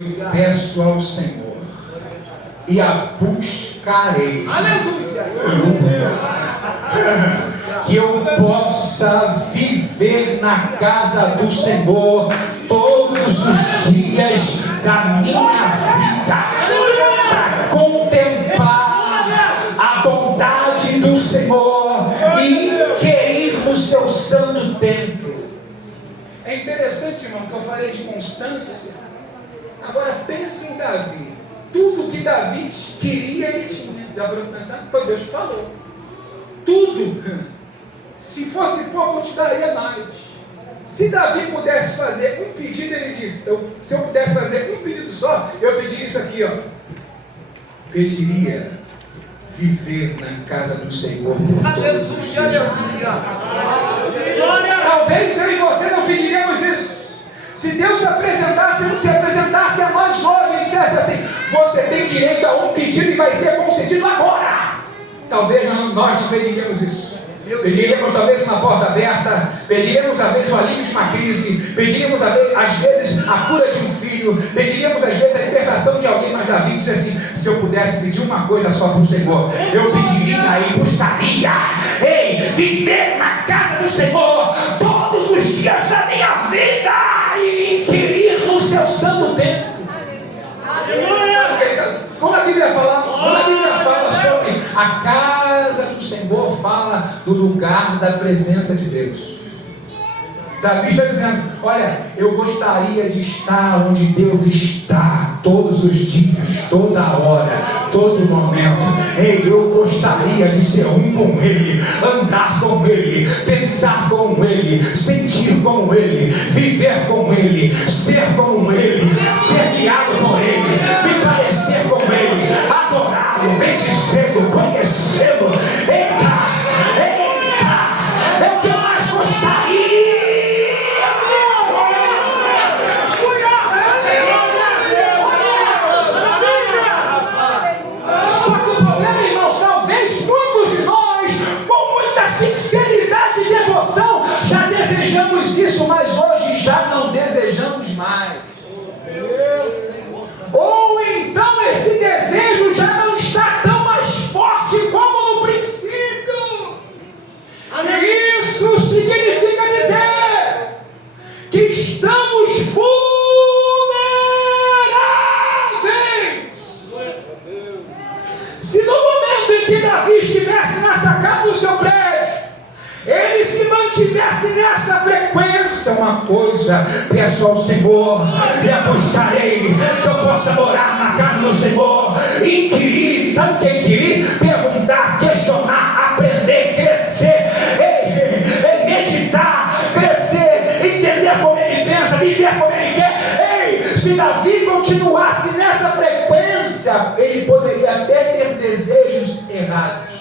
Eu peço ao Senhor e a buscarei. Aleluia! Que eu possa viver na casa do Senhor todos os dias da minha vida, para contemplar a bondade do Senhor e inquirir no seu santo templo. É interessante, irmão, que eu falei de constância. Agora pense em Davi. Tudo que Davi queria, ele tinha. Já para pensar, foi Deus que falou. Tudo. Se fosse pouco, eu te daria mais. Se Davi pudesse fazer um pedido, ele disse: se eu pudesse fazer um pedido só, eu pediria isso aqui, ó. Pediria viver na casa do Senhor por todos os dias. Talvez eu e você não pediríamos isso. Se Deus se apresentasse a nós hoje e dissesse assim: você tem direito a um pedido e vai ser concedido agora. Talvez nós não pediríamos isso. Pediríamos talvez uma porta aberta, pediríamos às vezes o alívio de uma crise, pediríamos às vezes a cura de um filho, pediríamos às vezes a libertação de alguém. Mas Davi disse assim: se eu pudesse pedir uma coisa só para o Senhor, eu pediria e buscaria viver na casa do Senhor todos os dias da minha vida e inquirir no seu santo templo. Quando a Bíblia fala sobre a casa do Senhor, fala do lugar da presença de Deus. Davi está dizendo: olha, eu gostaria de estar onde Deus está todos os dias, toda hora, todo momento. Eu gostaria de ser um com Ele, andar com Ele, pensar com Ele, sentir com Ele, viver com Ele, ser com Ele, ser guiado por Ele, me parecer com Ele, adorá-lo, bendizê-lo, conhecê-lo. Eita! É o que eu mais gostaria. Sinceridade e devoção, já desejamos isso, mas hoje já não desejamos mais. Ou então esse desejo já não está tão mais forte como no princípio. Isso significa dizer que estamos vulneráveis. Se no momento em que Davi estivesse na sacada do seu prédio, ele se mantivesse nessa frequência, uma coisa, peço ao Senhor e a buscarei, que eu possa morar na casa do Senhor, inquirir, sabe o que é inquirir? Perguntar, questionar, aprender, crescer, meditar, crescer, entender como ele pensa, viver como ele quer. Se Davi continuasse nessa frequência, ele poderia até ter desejos errados,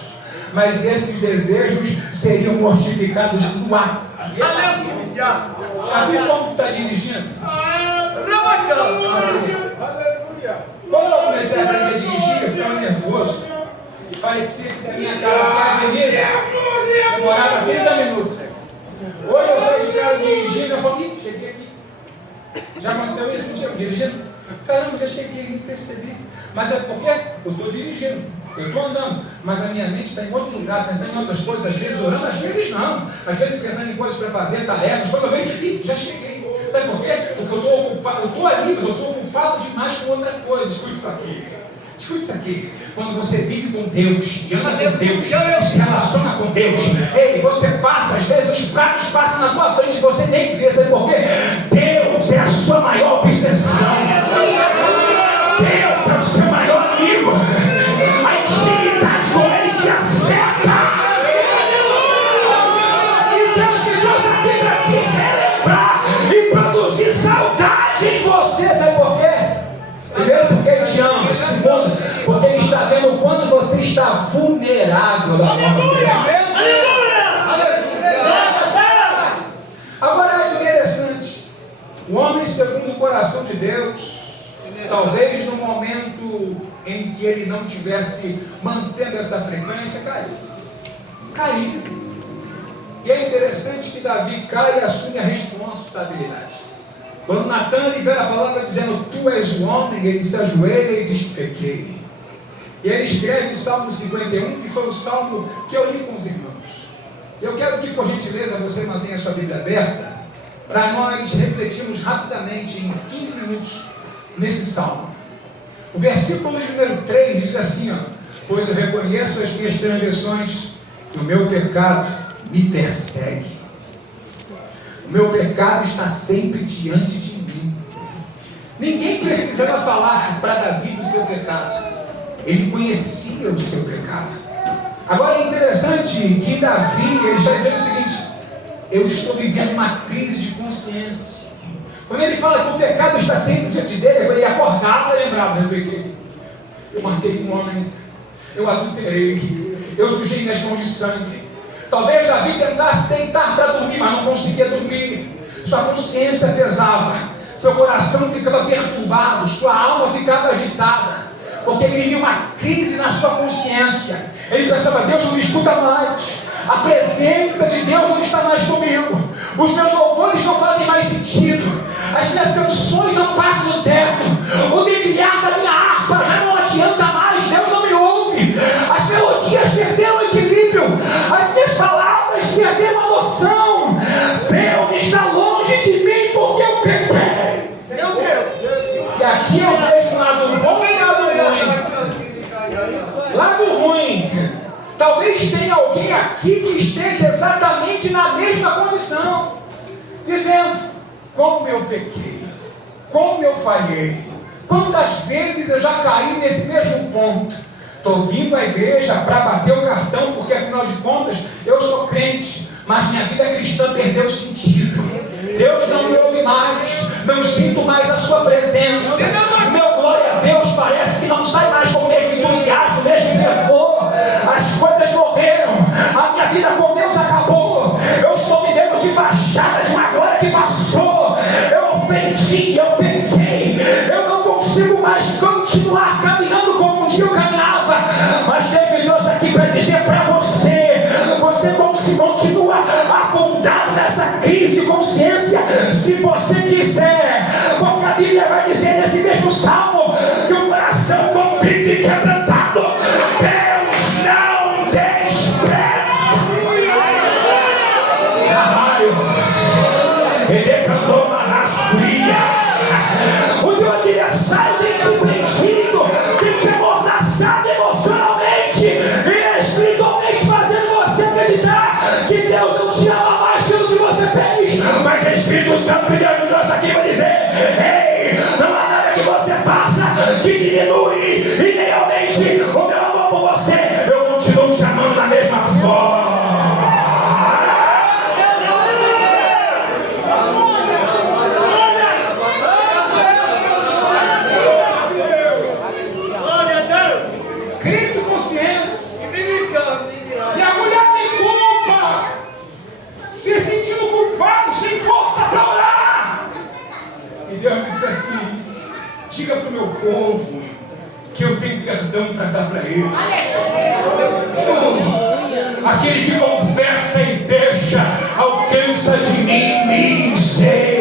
mas esses desejos seriam mortificados no ato. Aleluia! Já viu como está dirigindo? Aleluia! Quando eu comecei a aprender a dirigir, eu ficava nervoso. E parecia que a minha casa aqui era avenida. Demorava 30 minutos. Hoje eu saio de casa dirigindo, eu falo: ih, cheguei aqui. Já aconteceu isso? Não tinha dirigindo? Caramba, já cheguei, nem percebi. Mas é porque eu estou dirigindo. Eu estou andando, mas a minha mente está em outro lugar, pensando em outras coisas, às vezes orando, às vezes não. Às vezes pensando em coisas para fazer, tarefas. Quando eu vejo, ih, já cheguei. Sabe por quê? Porque eu estou ocupado, eu estou ali, mas eu estou ocupado demais com outra coisa. Escute isso aqui. Escute isso aqui. Quando você vive com Deus, e anda com Deus, e se relaciona com Deus, você passa, às vezes os pratos passam na tua frente e você nem vê. Sabe por quê? Deus é a sua maior obsessão. Deus é o seu maior amigo. A intimidade com Ele se afeta. E Deus te trouxe aqui para te relembrar e produzir saudade em você. Sabe por quê? Primeiro, porque Ele te ama. Segundo, porque Ele está vendo o quanto você está vulnerável da forma que você está. Agora é interessante. O homem segundo o coração de Deus, talvez no momento em que ele não estivesse mantendo essa frequência, caiu. E é interessante que Davi cai e assume a responsabilidade. Quando Natan libera a palavra dizendo, tu és o homem, ele se ajoelha e diz, pequei. E ele escreve o Salmo 51, que foi o salmo que eu li com os irmãos. Eu quero que, por gentileza, você mantenha a sua Bíblia aberta, para nós refletirmos rapidamente, em 15 minutos, nesse salmo. O versículo de número 3 diz assim, pois eu reconheço as minhas transgressões, e o meu pecado me persegue. O meu pecado está sempre diante de mim. Ninguém precisava falar para Davi do seu pecado. Ele conhecia o seu pecado. Agora é interessante que Davi, ele já dizendo o seguinte, eu estou vivendo uma crise de consciência. Quando ele fala que o pecado está sempre diante dele, ele acordava e lembrava, eu pequei, eu matei um homem, eu adulterei, eu sujei minhas mãos de sangue. Talvez Davi tentasse deitar para dormir, mas não conseguia dormir. Sua consciência pesava, seu coração ficava perturbado, sua alma ficava agitada, porque ele vivia uma crise na sua consciência. Ele pensava, Deus não me escuta mais, a presença de Deus não está mais comigo, os meus louvores não fazem mais sentido, as minhas canções não passam do teto, o dedilhar da minha harpa já não adianta mais, Deus não me ouve, as melodias perderam o equilíbrio, as minhas palavras perderam a noção, Deus está longe de mim porque eu pequei. E aqui eu vejo um lado bom e lado ruim. Lado ruim, talvez tenha alguém aqui que esteja exatamente na mesma condição, dizendo, como eu pequei, como eu falhei, quantas vezes eu já caí nesse mesmo ponto. Estou vindo à igreja para bater o cartão, porque afinal de contas eu sou crente, mas minha vida cristã perdeu sentido. Deus não me ouve mais, não sinto mais a sua presença, o meu glória a Deus parece que não sai mais com o mesmo entusiasmo, o mesmo fervor, as coisas morreram, a minha vida com Deus acabou, eu estou vivendo de fachada de uma glória que passou, eu ofendi, eu pequei, eu não consigo mais continuar caminhando como um dia eu caminhava, mas Deus me trouxe aqui para dizer para você, você continua afundado nessa crise de consciência, se você quiser, porque a Bíblia vai dizer nesse mesmo salmo, que o coração contrito e quebrantado, Deus não despreza. Ele cantou uma rasguia. O teu adversário tem te prendido, tem te amordaçado emocionalmente e espiritualmente, fazendo você acreditar que Deus não te ama mais pelo que você fez. Mas o Espírito Santo me deu trouxe aqui para dizer, ei, não há nada que você faça que diminui e nem aumente o meu amor por você. Eu continuo te amando da mesma forma. Crise de consciência. E a mulher tem culpa, se sentindo culpado, sem força para orar. E Deus me disse assim, diga para o meu povo que eu tenho perdão para dar para eles. Aquele que confessa e deixa, alcança de mim misericórdia.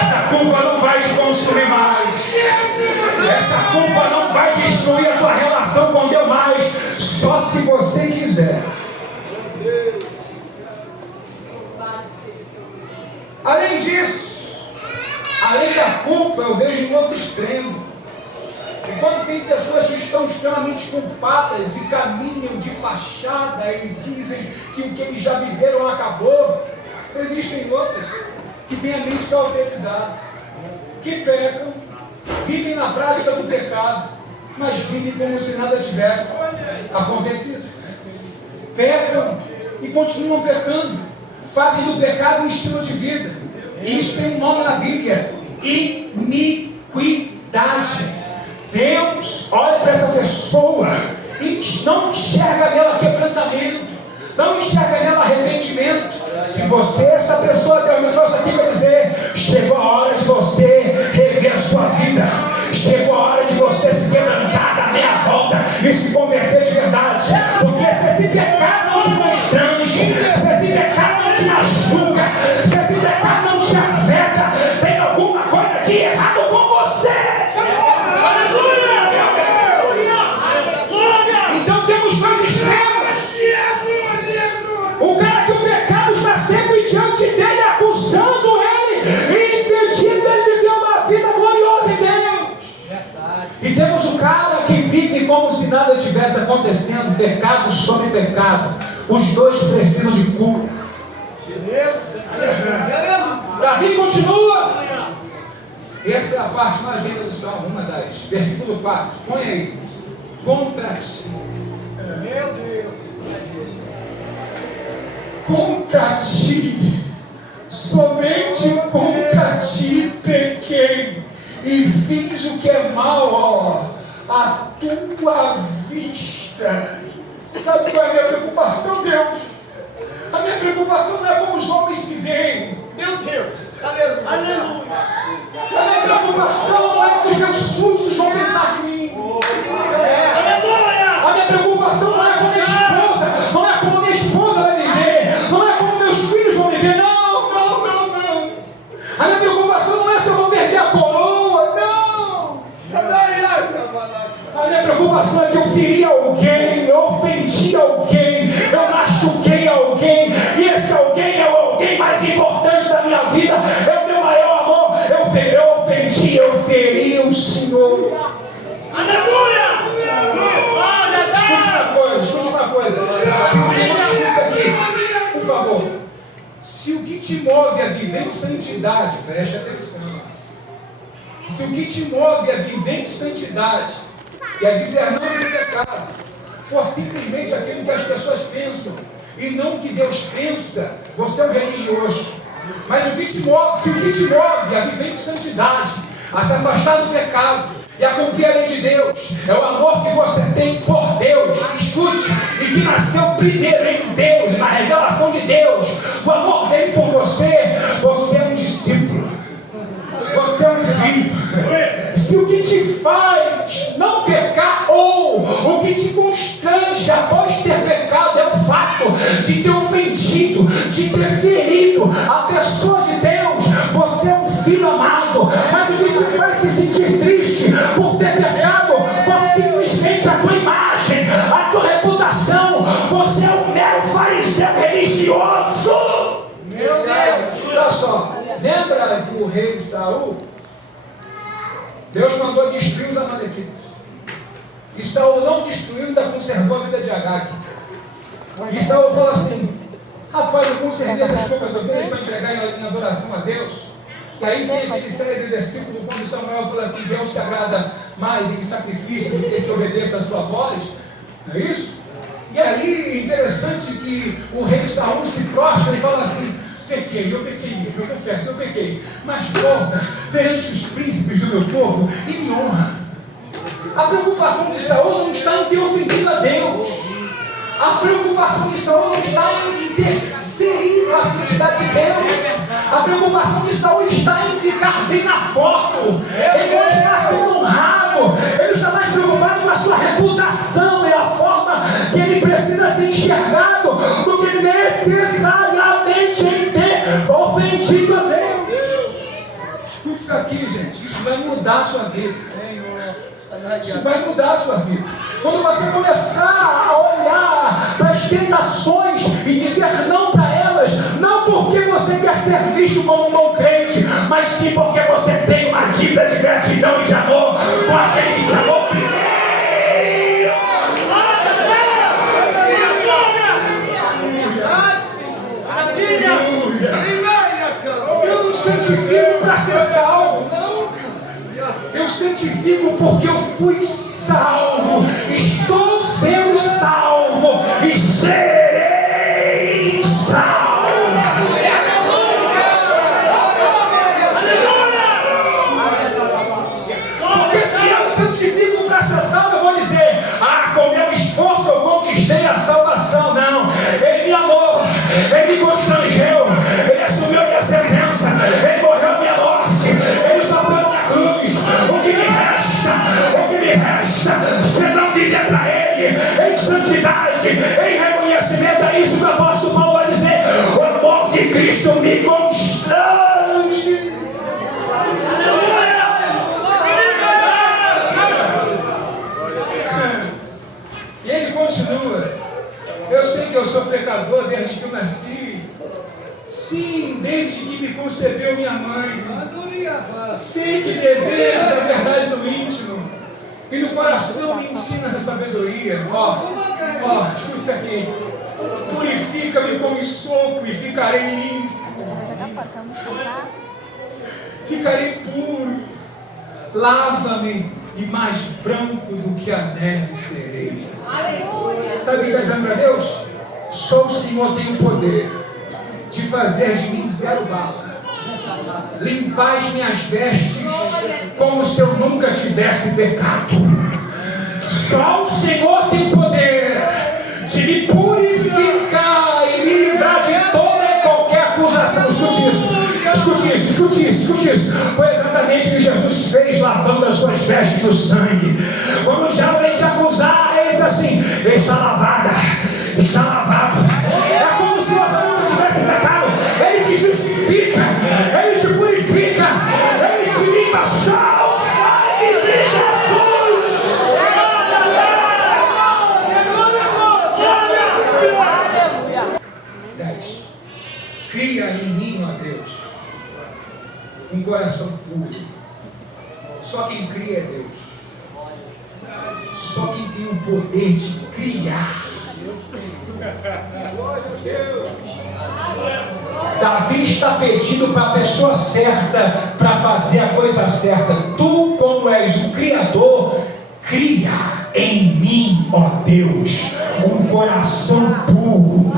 Essa culpa não vai te consumir mais. Essa culpa não vai destruir a tua relação com Deus mais, só se você quiser. Além disso, além da culpa, eu vejo um outro extremo. Enquanto tem pessoas que estão extremamente culpadas e caminham de fachada e dizem que o que eles já viveram acabou, existem outras que têm a mente cauterizada, que pecam, vivem na prática do pecado, mas vivem como se nada tivesse acontecido. Pecam e continuam pecando, fazem do pecado um estilo de vida. E isso tem um nome na Bíblia: iniquidade. Deus olha para essa pessoa e não enxerga nela quebrantamento, não enxerga nela arrependimento. Se você, essa pessoa, Deus me trouxe aqui para dizer, chegou a hora de você rever a sua vida, chegou a hora de você se quebrantar da meia volta e se converter de verdade, porque se esse pecado não te constrange, se esse pecado acontecendo, pecado sobre pecado. Os dois precisam de cura. Davi continua. Essa é a parte mais linda do Salmo, uma das. Versículo 4. Põe aí. Contra ti. Meu Deus. Contra ti. Somente contra ti pequei. E fiz o que é mal, ó, à tua vista. Sabe qual é a minha preocupação, Deus? A minha preocupação não é como os homens me veem. Meu Deus. Aleluia. Aleluia. A minha preocupação não é o que os meus súditos vão pensar de mim. Aleluia. A minha preocupação não é como minha esposa, não é como minha esposa vai me ver, não é como meus filhos vão me ver. Não, não, não, não. A minha preocupação não é se eu vou perder a coroa, não. A minha preocupação é que eu feri alguém, eu ofendi alguém, eu machuquei alguém, e esse alguém é o alguém mais importante da minha vida, é o meu maior amor. Eu ofendi, eu feri o Senhor. Aleluia. Escute uma coisa. Escuta aqui, por favor. Se o que te move a viver em santidade, preste atenção. Se o que te move a viver em santidade e a dizer não do pecado for simplesmente aquilo que as pessoas pensam e não o que Deus pensa, você é um religioso. Mas se o que te move a viver em santidade, a se afastar do pecado e a cumprir a lei de Deus, é o amor que você tem por Deus, escute, e que nasceu primeiro em Deus, na revelação de Deus, o amor dele por você, você é um discípulo, você é um filho. Se o que te faz não pecar, ou o que te constrange após ter pecado, é o fato de ter ofendido, de ter ferido a pessoa de Deus, você é um filho amado. Mas o que te faz se sentir triste por ter pecado foi simplesmente a tua imagem, a tua reputação. Você é um mero fariseu religioso. Meu Deus. Olha só, lembra que o rei Saul, Deus mandou destruir os amalequitas, e Saul não destruiu, ainda conservou a vida de Agag. E Saul falou assim: rapaz, eu conservei essas poucas ovelhas para entregar em adoração a Deus. E aí tem aquele célebre versículo quando Samuel fala assim: Deus se agrada mais em sacrifício do que se obedeça a sua voz. Não é isso? E aí, interessante que o rei Saul se prostra e fala assim: pequei, eu confesso, eu pequei, mas volta perante os príncipes do meu povo e me honra. A preocupação de Saul não está em ter ofendido a Deus. A preocupação de Saul não está em ter ferido a santidade de Deus. A preocupação de Saul está em ficar bem na foto. Ele não está sendo honrado. Ele está mais preocupado com a sua reputação e a forma que ele precisa ser enxergado do que necessariamente em ter ofendido a Deus. Escute isso aqui, gente. Isso vai mudar a sua vida. Isso vai mudar a sua vida. Quando você começar a olhar para as tentações e dizer não para elas, não porque você quer ser visto como um bom crente, mas sim porque você tem uma dívida de gratidão e de amor com aquele que te amou primeiro. Eu não santifico para ser salvo, não. Eu santifico porque eu fui salvo, estou sendo salvo e serei salvo. Porque se eu santifico para ser salvo, eu vou dizer: com meu esforço eu conquistei a salvação. Não, ele me amou, ele me constrangeu, ele assumiu a minha sentença, ele morreu a minha morte, ele sofreu a minha cruz. O que me resta, você não dizer para ele, em santidade, em reconhecimento. É isso que o apóstolo Paulo vai dizer: o amor de Cristo me constrange. E ele continua: eu sei que eu sou pecador desde que eu nasci. Sim, desde que me concebeu minha mãe. Sei que desejas a verdade no íntimo, e no coração me ensinas a sabedoria. Escuta isso aqui. Purifica-me com soco e ficarei limpo. Ficarei puro. Lava-me e mais branco do que a neve serei. Sabe o que está dizendo para Deus? Só o Senhor tem o poder de fazer de mim zero bala. Limpar as minhas vestes como se eu nunca tivesse pecado. Só o Senhor tem poder de me purificar e me livrar de toda e qualquer acusação. Escute isso. Foi exatamente o que Jesus fez, lavando as suas vestes no sangue. Quando o diabo vem te acusar, é isso assim: está lavada, está lavado. É como se você nunca tivesse pecado. Ele te justifica, ele te purifica, ele te limpa. Só o sangue de Jesus. 10. Cria em mim, ó Deus, um coração puro. Só quem cria é Deus. Só quem tem o poder de criar. Davi está pedindo para a pessoa certa para fazer a coisa certa. Tu, como és o Criador, cria em mim, ó Deus, um coração puro.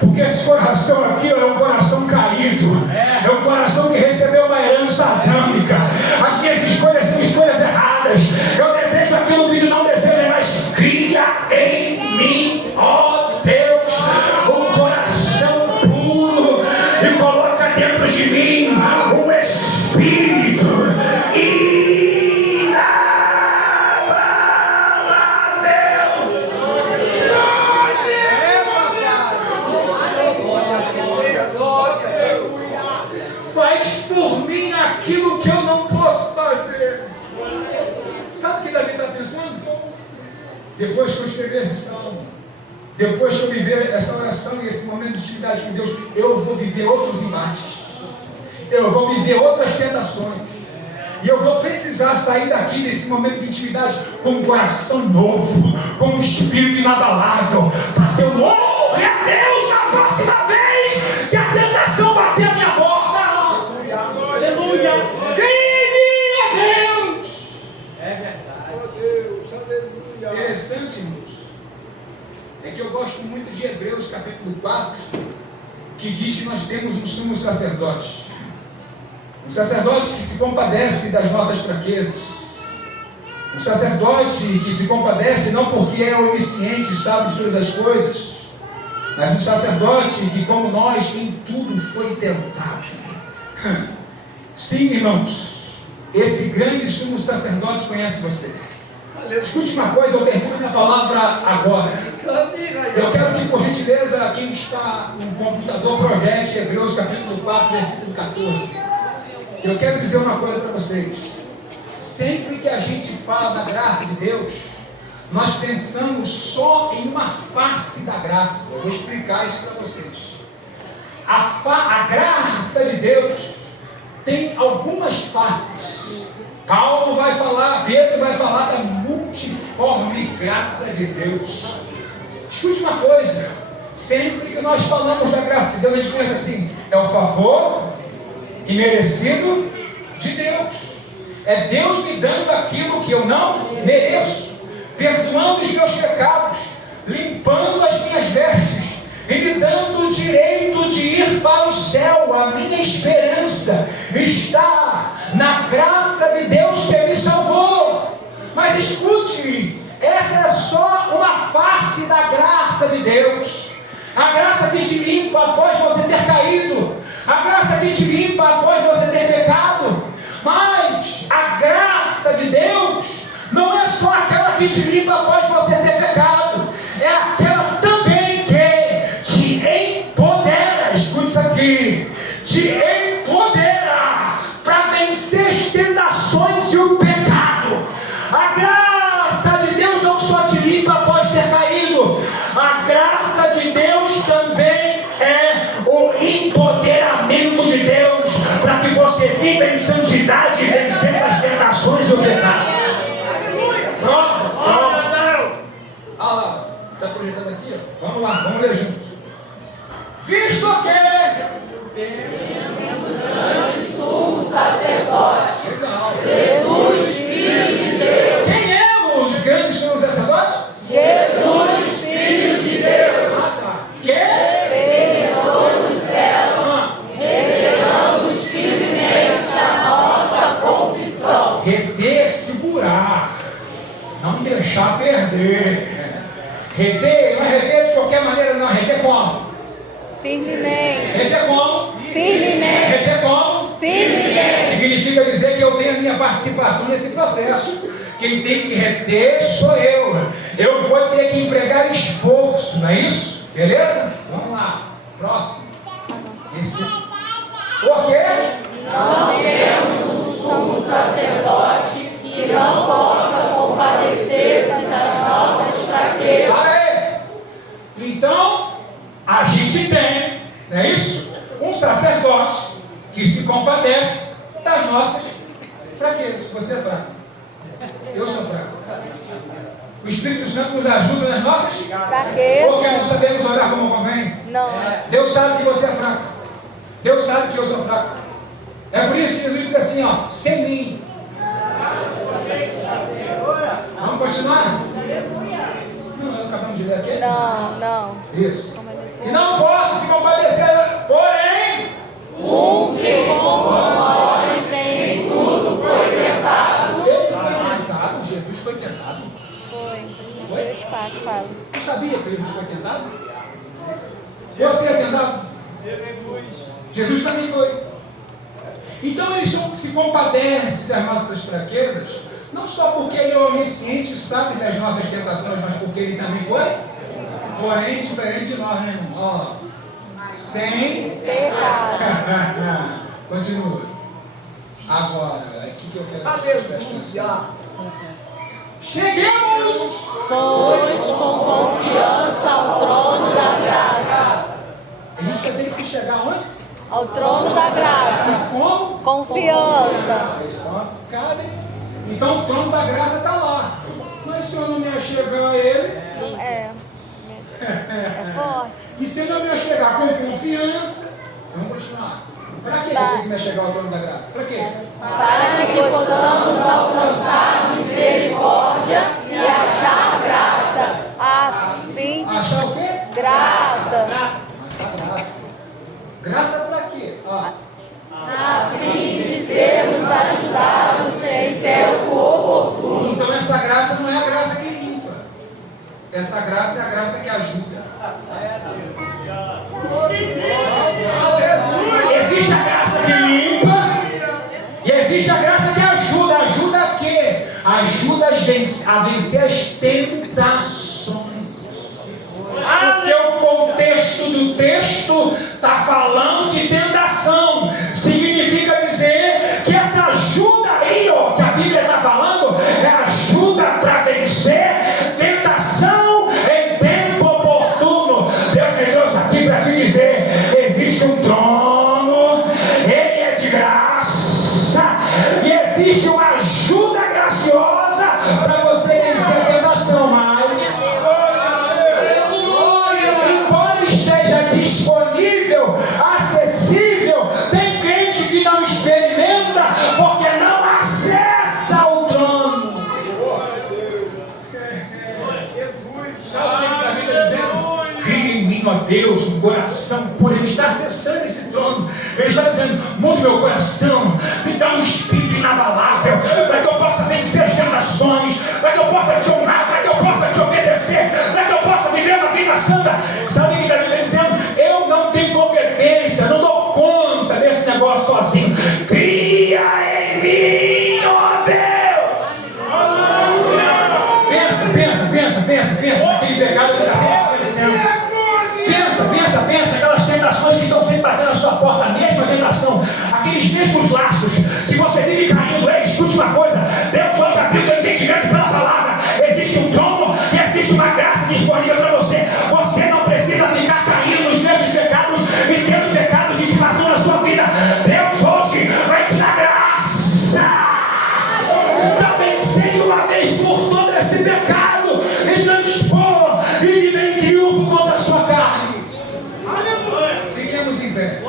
Porque esse coração aqui é um coração caído, é um coração que recebeu uma herança adâmica. As minhas escolhas são escolhas erradas. Eu desejo aquilo que tu não deseja, mas cria em mim, ó Deus, um coração puro e coloca dentro de mim um espírito inabalável. Faz por mim aquilo que eu não posso fazer. Sabe o que Davi está pensando? Depois que eu escrever esse salmo, depois que eu viver essa oração e esse momento de intimidade com Deus, eu vou viver outros embates, eu vou viver outras tentações, e eu vou precisar sair daqui desse momento de intimidade com um coração novo, com um espírito inabalável, para que eu honre a Deus na próxima vez que a tentação bater a minha porta. Aleluia! Crime a Deus! É verdade. Interessante, irmãos, é que eu gosto muito de Hebreus capítulo 4, que diz que nós temos um sumo sacerdote. Um sacerdote que se compadece das nossas fraquezas. Um sacerdote que se compadece não porque é onisciente, sabe de todas as coisas, mas um sacerdote que, como nós, em tudo foi tentado. Sim, irmãos, esse grande sumo sacerdote conhece você. Escute uma coisa, eu termino minha palavra agora. Eu quero que, por gentileza, quem está no computador projete Hebreus capítulo 4, versículo 14. Eu quero dizer uma coisa para vocês. Sempre que a gente fala da graça de Deus, nós pensamos só em uma face da graça. Eu vou explicar isso para vocês. A graça de Deus tem algumas faces. Paulo vai falar, Pedro vai falar da multiforme graça de Deus. Escute uma coisa, sempre que nós falamos da graça de Deus, a gente pensa assim: é o favor imerecido de Deus, é Deus me dando aquilo que eu não mereço, perdoando os meus pecados, limpando as minhas vestes e me dando o direito de ir para o céu. A minha esperança está na graça de Deus que me salvou. Mas escute, essa é só uma face da graça de Deus. A graça que te limpa após você ter caído, a graça que te limpa após você ter pecado. Mas a graça de Deus não é só aquela que te limpa após você ter pecado, é aquela também que te empodera. Escute isso aqui: te empodera para vencer as tentações e o pecado. A graça de Deus não só te limpa após ter caído, a graça de Deus também é o empoderamento de Deus para que você viva em santidade, vencendo as tentações e o pecado. Prova. deixar perder. Reter, não é reter de qualquer maneira, não. Reter como? Firmemente. Reter como? Firmemente. Reter como? Firmemente. Significa dizer que eu tenho a minha participação nesse processo. Quem tem que reter sou eu. Eu vou ter que empregar esforço, não é isso? Beleza? Vamos lá. Próximo. Esse. Por quê? Não temos um sumo sacerdote que não possa compadecer-se das nossas fraquezas. Para aí. Então, a gente tem, não é isso? Um sacerdote que se compadece das nossas fraquezas. Você é fraco. Eu sou fraco. O Espírito Santo nos ajuda nas nossas Fraquezas. porque não sabemos orar como convém. Não. Deus sabe que você é fraco. Deus sabe que eu sou fraco. É por isso que Jesus disse assim, ó, sem mim. Vamos continuar? Não acabamos de ler aqui? Não. Isso. E não posso se compadecer, porém, Que como nós em tudo foi tentado. ele foi tentado. Jesus foi tentado. Foi. Deus parte fala. Você sabia que Jesus foi tentado? Você é tentado? Jesus também foi. Então ele se compadece das nossas fraquezas, não só porque ele é onisciente e sabe das nossas tentações, mas porque ele também foi. Porém, diferente de nós, né, irmão? Ó, sem Pecado. Continua. Agora, é aqui que eu quero que vocês prestem atenção. Cheguemos! Pois com confiança ao trono da graça. A gente tem que chegar onde? Ao trono da graça. E como? Confiança. Então o trono da graça está lá. Mas se eu não me achegar a ele, É forte. e se eu não me achegar com confiança, vamos continuar. Para que eu tenho que me achegar ao trono da graça? Para quê? Para que possamos alcançar misericórdia e achar graça. A fim de Achar o quê? graça. Achar graça. Graça para quê? A fim de sermos ajudados em tempo oportuno. Então essa graça não é a graça que limpa. Essa graça é a graça que ajuda. Existe a graça que limpa e existe a graça que ajuda. Ajuda a quê? Ajuda a vencer as tentações. Porque o contexto do texto está falando de tentação. Significa dizer que essa ajuda aí, ó, que a Bíblia está falando, é ajuda para vencer tentação em tempo oportuno. Deus me trouxe aqui para te dizer: existe um trono, ele é de graça, e existe uma ajuda graciosa para você vencer a tentação. Mas embora esteja disponível, acessível, tem crente que não experimenta porque não acessa o trono. Sabe o que está a Bíblia dizendo? Cria em mim, ó Deus, um coração puro. Ele está acessando esse trono. Ele está dizendo: mude meu coração, me dá um espírito inabalável, para que eu possa vencer as tentações, para que eu possa te honrar, para que eu possa te obedecer, para que eu possa viver uma vida santa. Sabe o que está dizendo? Eu não tenho competência, não dou conta desse negócio sozinho. Cria em mim, ó Deus. Pensa naquele pecado que está sempre acontecendo. Pensa aquelas tentações que estão sempre batendo na sua porta, a mesma tentação, aqueles mesmos laços que você vive caindo. Ei, escute uma coisa: Deus hoje abriu o teu entendimento pela palavra. Existe um trono e existe uma graça disponível para você. Você não precisa ficar caindo nos mesmos pecados e tendo pecados de estimação na sua vida. Deus hoje vai te dar graça para vencer de uma vez por todas esse pecado e transpor e viver em triunfo contra a sua carne. Fiquemos em pé.